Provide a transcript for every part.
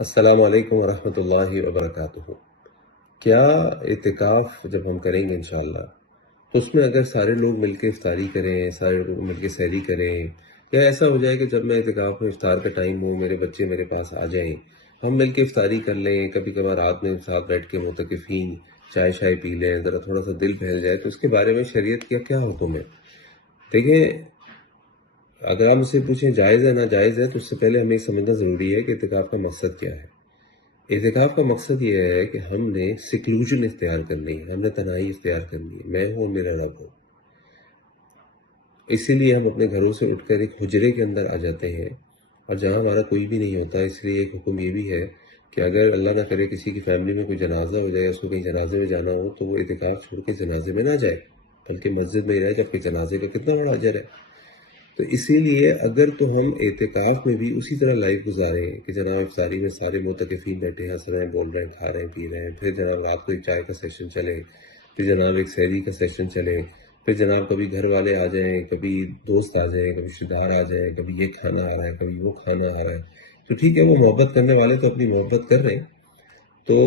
السلام علیکم ورحمۃ اللہ وبرکاتہ۔ کیا اعتکاف جب ہم کریں گے انشاءاللہ تو اس میں اگر سارے لوگ مل کے افطاری کریں، سارے لوگ مل کے سحری کریں، یا ایسا ہو جائے کہ جب میں اعتکاف میں افطار کا ٹائم ہو میرے بچے میرے پاس آ جائیں، ہم مل کے افطاری کر لیں، کبھی کبھار رات میں ساتھ بیٹھ کے معتکفین چائے شائے پی لیں، ذرا تھوڑا سا دل بہل جائے، تو اس کے بارے میں شریعت کا کیا حکم ہے؟ دیکھیں، اگر آپ مجھ سے پوچھیں جائز ہے ناجائز ہے، تو اس سے پہلے ہمیں سمجھنا ضروری ہے کہ اعتکاف کا مقصد کیا ہے۔ اعتکاف کا مقصد یہ ہے کہ ہم نے سیکلوژن اختیار کرنی ہے، ہم نے تنہائی اختیار کرنی ہے، میں ہوں اور میرا رب ہو۔ اسی لیے ہم اپنے گھروں سے اٹھ کر ایک حجرے کے اندر آ جاتے ہیں، اور جہاں ہمارا کوئی بھی نہیں ہوتا، اس لیے ایک حکم یہ بھی ہے کہ اگر اللہ نہ کرے کسی کی فیملی میں کوئی جنازہ ہو جائے، اس کو کہیں جنازے میں جانا ہو، تو وہ اعتکاف چھوڑ کے جنازے میں نہ جائے، بلکہ مسجد میں ہی رہے، جبکہ جنازے کا کتنا بڑا اجر ہے۔ تو اسی لیے اگر تو ہم اعتکاف میں بھی اسی طرح لائف گزاریں کہ جناب افطاری میں سارے معتکفین بیٹھے ہنس رہے ہیں، بول رہے ہیں، کھا رہے ہیں، پی رہے ہیں، پھر جناب رات کو ایک چائے کا سیشن چلے، پھر جناب ایک سحری کا سیشن چلے، پھر جناب کبھی گھر والے آ جائیں، کبھی دوست آ جائیں، کبھی رشتے دار آ جائیں، کبھی یہ کھانا آ رہا ہے، کبھی وہ کھانا آ رہا ہے، تو ٹھیک ہے، وہ محبت کرنے والے تو اپنی محبت کر رہے ہیں، تو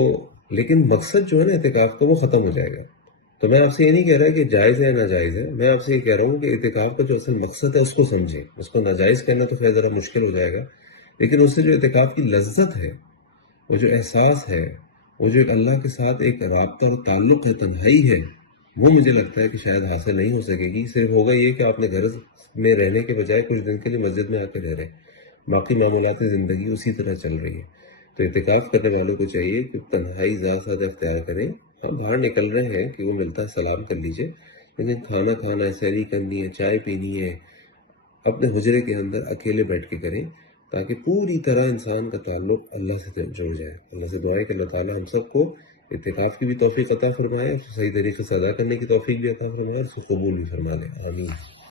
لیکن مقصد جو ہے نا اعتکاف کا وہ ختم ہو جائے گا۔ تو میں آپ سے یہ نہیں کہہ رہا کہ جائز ہے ناجائز ہے، میں آپ سے یہ کہہ رہا ہوں کہ اعتکاف کا جو اصل مقصد ہے اس کو سمجھیں۔ اس کو ناجائز کہنا تو خیر ذرا مشکل ہو جائے گا، لیکن اس سے جو اعتکاف کی لذت ہے، وہ جو احساس ہے، وہ جو ایک اللہ کے ساتھ ایک رابطہ اور تعلق ہے، تنہائی ہے، وہ مجھے لگتا ہے کہ شاید حاصل نہیں ہو سکے گی۔ صرف ہوگا یہ کہ آپ نے گھر میں رہنے کے بجائے کچھ دن کے لیے مسجد میں آ کے رہ رہے ہیں، باقی معاملات زندگی اسی طرح چل رہی ہے۔ تو اعتکاف کرنے والوں کو چاہیے کہ تنہائی زیادہ سے زیادہ اختیار کریں۔ ہم باہر نکل رہے ہیں کہ وہ ملتا ہے سلام کر لیجئے، لیکن کھانا کھانا ہے، سحری کرنی ہے، چائے پینی ہے، اپنے حجرے کے اندر اکیلے بیٹھ کے کریں، تاکہ پوری طرح انسان کا تعلق اللہ سے جڑ جائے۔ اللہ سے دعا ہے کہ اللہ تعالیٰ ہم سب کو اعتکاف کی بھی توفیق عطا فرمائے، صحیح طریقے سے ادا کرنے کی توفیق بھی عطا فرمائے، اور اس کو قبول بھی فرما لے۔ آمین۔